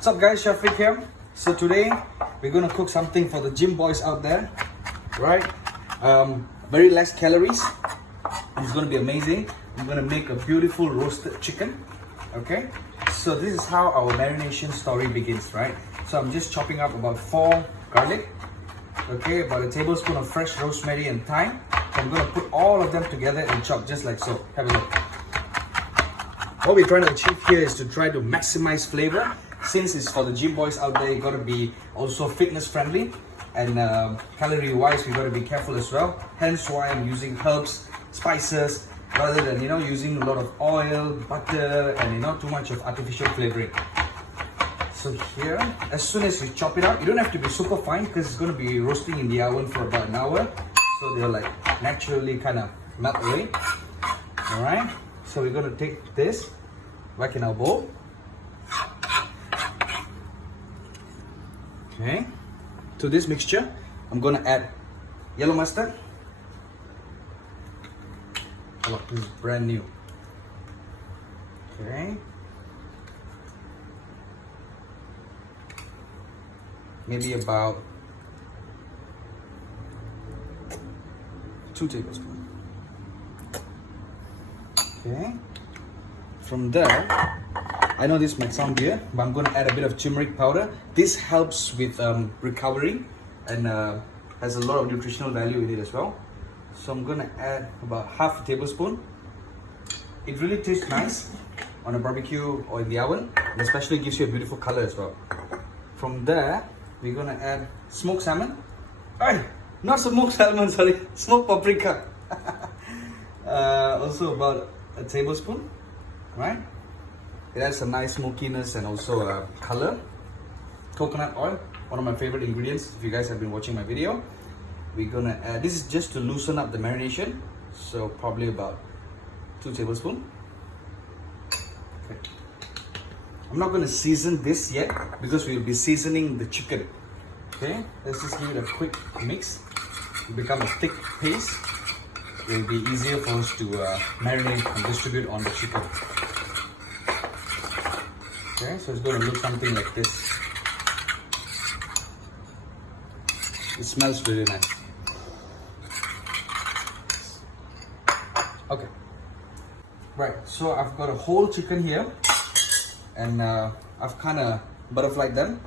What's up guys, Shafiq here. So today we're gonna cook something for the gym boys out there, right? Very less calories. It's gonna be amazing. I'm gonna make a beautiful roasted chicken, okay? So this is how our marination story begins, right? So I'm just chopping up about 4 garlic, okay? About a tablespoon of fresh rosemary and thyme. So I'm gonna put all of them together and chop just like so. Have a look. What we're trying to achieve here is to try to maximize flavor. Since it's for the gym boys out there, you gotta be also fitness friendly, and calorie wise, we gotta be careful as well. Hence why I'm using herbs, spices, rather than using a lot of oil, butter, and too much of artificial flavoring. So here, as soon as you chop it up, you don't have to be super fine because it's gonna be roasting in the oven for about an hour, so they'll like naturally kind of melt away. All right. So we're gonna take this back in our bowl. Okay. To this mixture, I'm gonna add yellow mustard. Oh, this is brand new. Okay. Maybe about 2 tablespoons. Okay. From there, I know this might sound weird, but I'm going to add a bit of turmeric powder. This helps with recovery and has a lot of nutritional value in it as well. So I'm going to add about half a tablespoon. It really tastes nice on a barbecue or in the oven, and especially gives you a beautiful color as well. From there, we're going to add smoked salmon. Not smoked salmon, sorry, smoked paprika. Also about a tablespoon, right? It adds a nice smokiness and also a color. Coconut oil, one of my favorite ingredients. If you guys have been watching my video, we're gonna add, this is just to loosen up the marination, so probably about 2 tablespoons. Okay. I'm not gonna season this yet because we'll be seasoning the chicken. Okay, let's just give it a quick mix. It'll become a thick paste. It will be easier for us to marinate and distribute on the chicken. Okay, so it's going to look something like this. It smells really nice. Okay, right, so I've got a whole chicken here, and I've kind of butterflied them,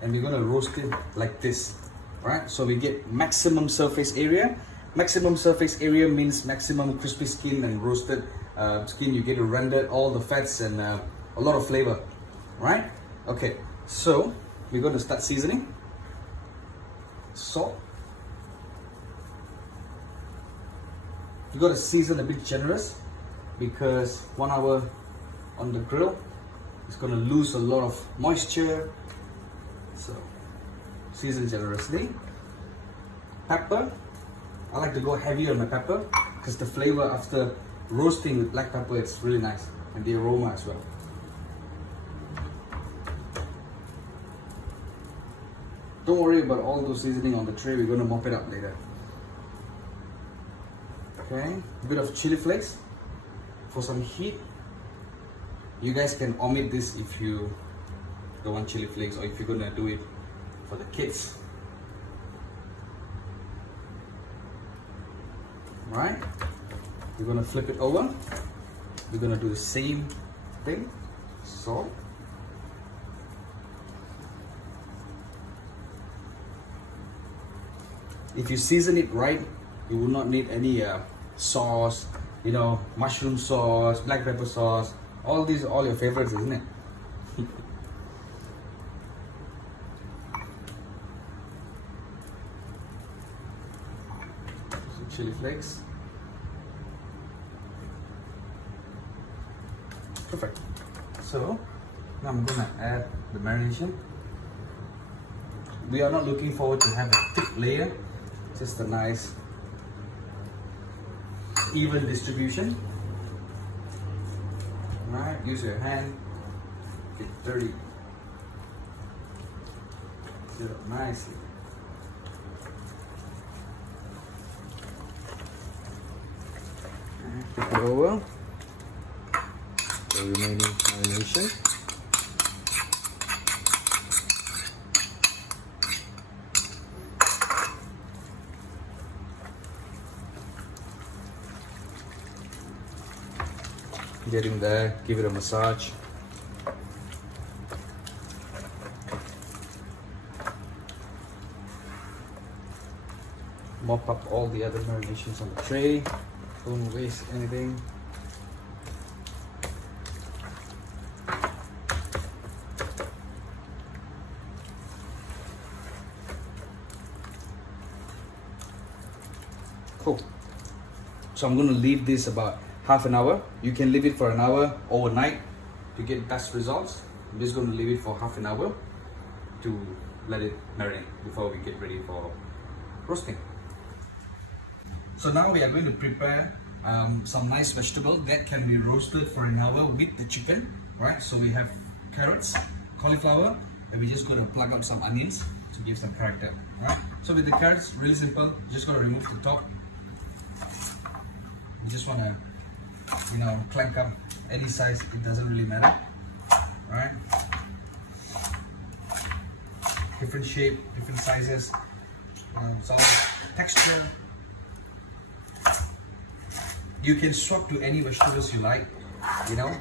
and we're going to roast it like this. Right, so we get maximum surface area. Maximum surface area means maximum crispy skin and roasted skin. You get to render all the fats and a lot of flavor, right? Okay, so we're going to start seasoning. Salt. You got to season a bit generous because 1 hour on the grill is going to lose a lot of moisture. So season generously. Pepper. I like to go heavy on my pepper because the flavor after roasting with black pepper, it's really nice, and the aroma as well. Don't worry about all those seasoning on the tray, we're going to mop it up later. Okay, a bit of chili flakes for some heat. You guys can omit this if you don't want chili flakes, or if you're going to do it for the kids. Right, we're gonna flip it over. We're gonna do the same thing. Salt. If you season it right, you will not need any sauce, mushroom sauce, black pepper sauce. All these are all your favorites, isn't it? Chili flakes. Perfect. So now I'm gonna add the marination. We are not looking forward to have a thick layer, just a nice even distribution. Alright, use your hand, get dirty. Set it up nicely. Flip it over. The remaining marination. Get in there, give it a massage. Mop up all the other marinations on the tray. Don't waste anything. Cool. So I'm going to leave this about half an hour. You can leave it for an hour overnight to get best results. I'm just going to leave it for half an hour to let it marinate before we get ready for roasting. So now we are going to prepare some nice vegetable that can be roasted for an hour with the chicken, right? So we have carrots, cauliflower, and we're just going to plug out some onions to give some character, right? So with the carrots, really simple, just going to remove the top. You just want to, clank up any size, it doesn't really matter, right? Different shape, different sizes, some texture. You can swap to any vegetables you like,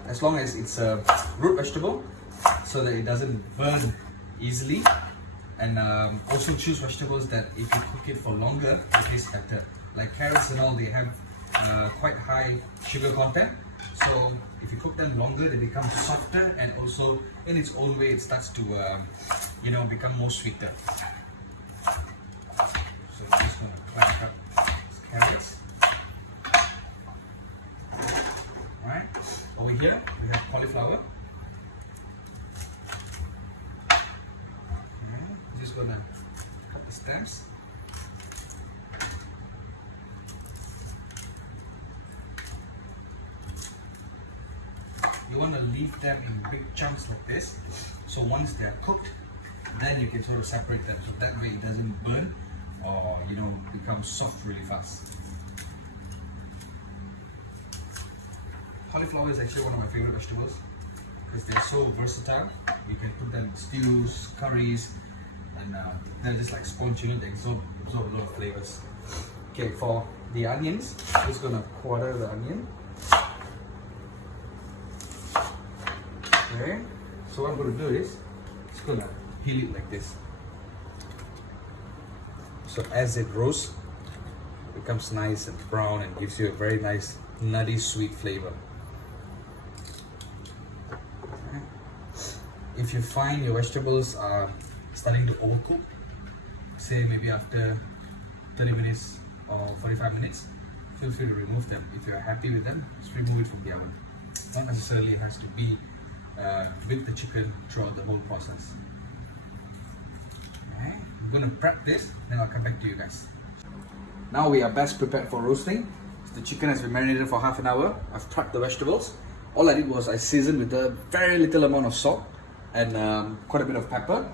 as long as it's a root vegetable so that it doesn't burn easily. And also choose vegetables that if you cook it for longer, it tastes better. Like carrots and all, they have quite high sugar content. So if you cook them longer, they become softer, and also in its own way, it starts to, become more sweeter. So I'm just going to crank up these carrots. Right, over here we have cauliflower. Okay, just gonna cut the stems. You want to leave them in big chunks like this. So once they are cooked, then you can sort of separate them. So that way it doesn't burn or become soft really fast. Cauliflower is actually one of my favorite vegetables because they're so versatile. You can put them in stews, curries, and they're just like sponge, they absorb a lot of flavors. Okay, for the onions, I'm just gonna quarter the onion. Okay, so what I'm gonna do is just gonna peel it like this. So as it roasts, it becomes nice and brown and gives you a very nice nutty sweet flavor. If you find your vegetables are starting to overcook, say maybe after 30 minutes or 45 minutes, feel free to remove them. If you're happy with them, just remove it from the oven. Not necessarily has to be with the chicken throughout the whole process. Okay, I'm going to prep this, then I'll come back to you guys. Now we are best prepared for roasting. The chicken has been marinated for half an hour. I've prepped the vegetables. All I did was I seasoned with a very little amount of salt and quite a bit of pepper.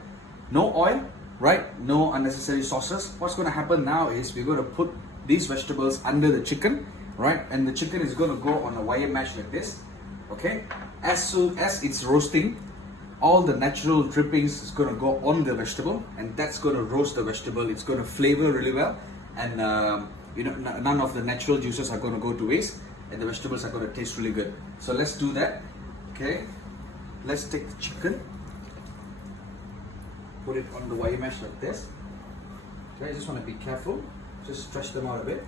No oil, right? No unnecessary sauces. What's going to happen now is we're going to put these vegetables under the chicken, right? And the chicken is going to go on a wire mesh like this, okay? As soon as it's roasting, all the natural drippings is going to go on the vegetable, and that's going to roast the vegetable. It's going to flavor really well, and none of the natural juices are going to go to waste, and the vegetables are going to taste really good. So let's do that, okay? Let's take the chicken, put it on the wire mesh like this. Okay, I just want to be careful, just stretch them out a bit.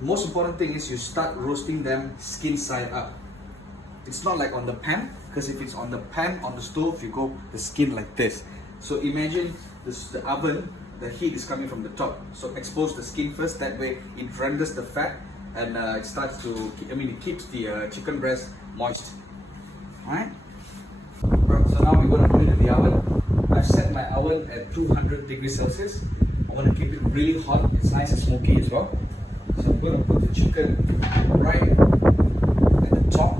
The most important thing is you start roasting them skin side up. It's not like on the pan, because if it's on the pan, on the stove, you go the skin like this. So imagine this, the oven, the heat is coming from the top. So expose the skin first, that way it renders the fat, and it starts to, it keeps the chicken breast moist. Alright? So now we're going to put it in the oven. I've set my oven at 200 degrees Celsius. I want to keep it really hot. It's nice and smoky as well. So I'm going to put the chicken right at the top.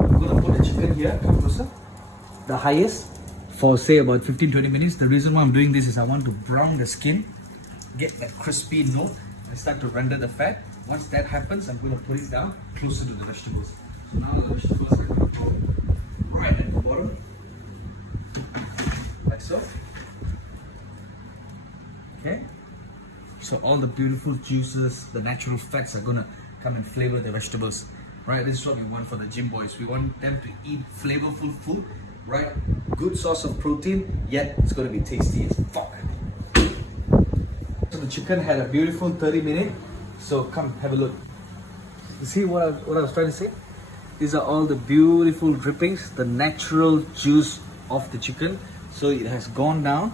I'm going to put the chicken here, come closer. The highest for say about 15-20 minutes. The reason why I'm doing this is I want to brown the skin, get that crispy note, and start to render the fat. Once that happens, I'm going to put it down closer to the vegetables. So now the vegetables are going to go right at the bottom, like so. Okay. So all the beautiful juices, the natural fats are gonna come and flavor the vegetables. Right, this is what we want for the gym boys. We want them to eat flavorful food, right? Good source of protein, yet it's gonna be tasty as fuck. So the chicken had a beautiful 30 minutes. So come have a look. You see what I was trying to say? These are all the beautiful drippings, the natural juice of the chicken. So it has gone down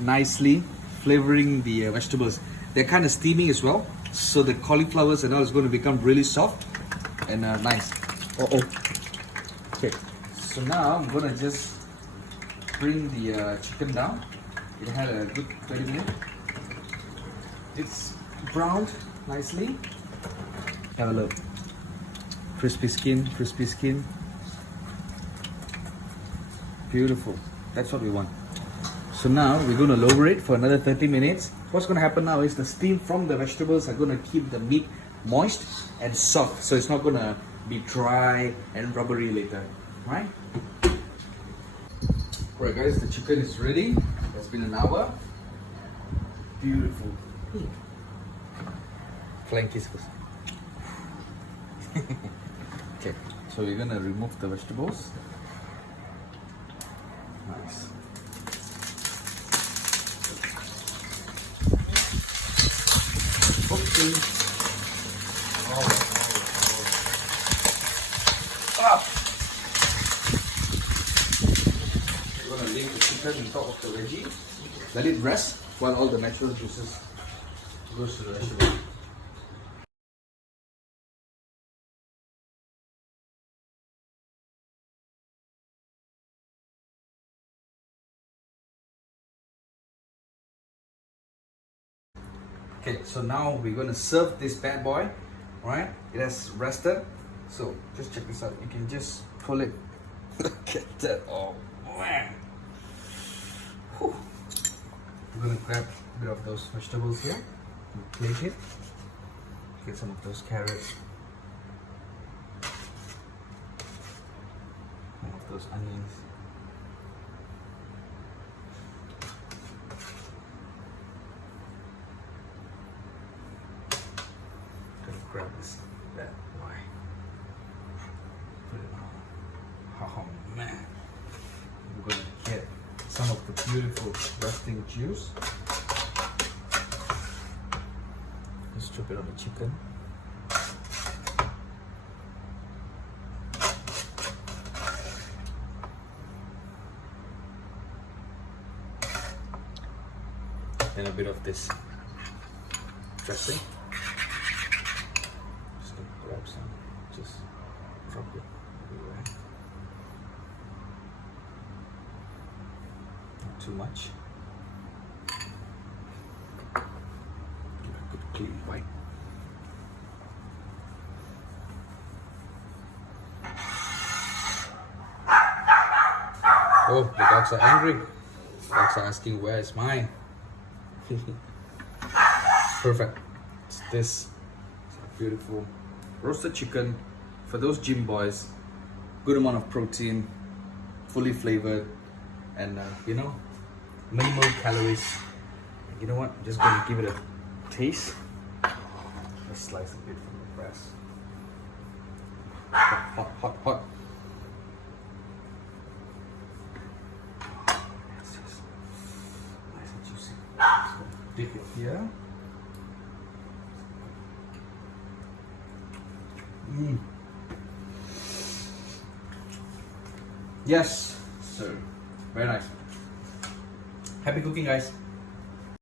nicely, flavoring the vegetables. They're kind of steaming as well. So the cauliflowers and all is going to become really soft and nice. Okay, so now I'm gonna just bring the chicken down. It had a good 30 minutes. It's browned nicely. Have a look. Crispy skin, crispy skin. Beautiful. That's what we want. So now we're going to lower it for another 30 minutes. What's going to happen now is the steam from the vegetables are going to keep the meat moist and soft. So it's not going to be dry and rubbery later. Right? Alright guys, the chicken is ready. It's been an hour. Beautiful. Flank kiss first. Okay, so we're gonna remove the vegetables. Nice. Okay. We're gonna leave the chicken on top of the veggie. Let it rest while all the natural juices goes to the vegetable. Okay, so now we're going to serve this bad boy, right? It has rested. So just check this out. You can just pull it. Look at that. Oh, man. Whew. We're going to grab a bit of those vegetables here. Plate it. Get some of those carrots. Some of those onions. Grab this bad boy. Put it on. Oh man. We're going to get some of the beautiful resting juice. Just drip it on the chicken. And a bit of this dressing. Grab some, just drop it everywhere. Not too much. Give it a good clean wipe. Oh, the dogs are angry. Dogs are asking where is mine. Perfect. It's this. It's beautiful. Roasted chicken for those gym boys, good amount of protein, fully flavored, and minimal calories. You know what? I'm just going to give it a taste. Let's slice a bit from the breast. Hot, hot, hot, hot. It's just nice and juicy. So dip it here. Yes, sir. Very nice. Happy cooking, guys.